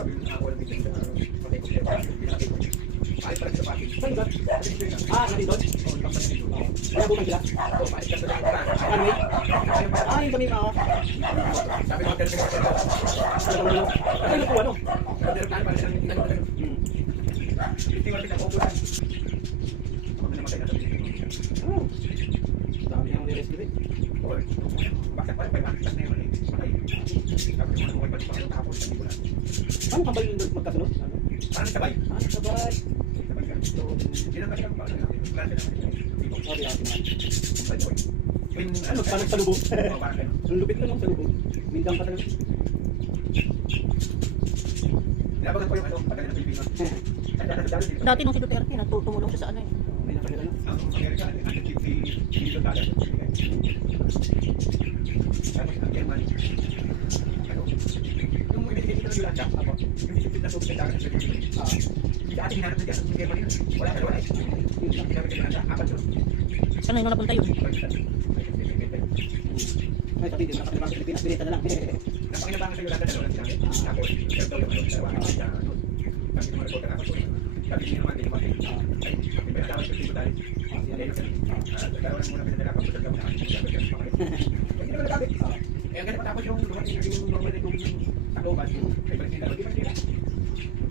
sabi yung nakakuha ng video sa patay ko siya. Pinakit ko. Palit pa rin sa patin. Saan ba? Nandito doon? Oo, yung company dito. Kaya bukan sila? Oo, palit ka sa lang. Ano yun? Yung kami ako. Sabi ng hotel sa hotel. Ano yung kuha no? Hotel plan pa rin ang tingnan ko. Hindi mo rin ako bulan. Kami namatay na sa video. Oh. Dami ang re-rescue eh. Bakit pa rin 500 na yun eh. Patay. Sabi ko buhay pa rin pa tapos hindi ko na. Ano kambal yung magkasunod? Parang sabay. Sabay. Sabay ka. So, hindi naman siya pa. Klase naman. Sorry, ate naman. Yung Ano, parang salubog. Oo, parang ganun. Ang lupit na lang salubog. Mindang pa talaga. Nabagat ko yung ano, pagdating ng Pilipino. Dati nung si Duterte, tumulong siya sa ano eh. May nakagala na. Ang Amerika, 150 billion dollars. Tapos ang Germany, ano, yung ibigay dito ng Yolanda, ako, yung disiplit na sobrang dagat ng Pilipino. Hindi ating hinanap na dyan, yung Germany, wala ka wala eh. Yung ginamit ng Yolanda, apat yun. Saan na yung napunta yun? May sabi din, nakapagpapag sa Pilipinas, binita na lang. Napakinabangan sa Yolanda, dalawa lang sinabi. Tapos, siyempre yung ano, dalawa ang sa ano. Sabi ng mga reporter ako, sabi niya naman, hindi naman, ay, may pinatawag sa Tito Dali. Dalawa lang muna pinatawag sa Tito Dali. Hindi naman nagkabit. Eh, ang ganun matapos yung dumating yung normal na yung Tacloban, ay balik nila, di ba nila?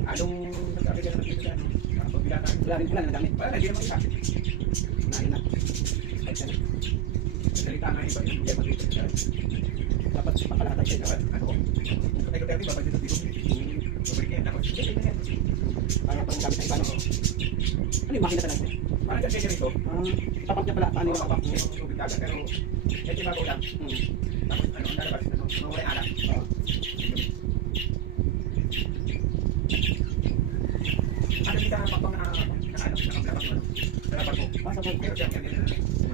Anong nagkabit ka naman dito sa ano? Pagbilatan. Wala rin pula na nagamit. Wala, hindi naman ikasip. Nahin na. Salita nga iba, hindi naman dito siya. Dapat makalatay siya. Dapat, ano, kung tayo tayo, babalik dito dito. Babalik niya, tapos, Kaya pang gamit sa iba. Ano yung makina talaga? parang kasi rito, Tapak niya pala. Paano yung tapak? yung tubig dagat, pero medyo bago lang. Tapos ano, lalabas, ano, wala yung alak. Ano kita pang nakablabang mo? Nalabas mo. Sa pag- Pero siya, yan, yan, yan.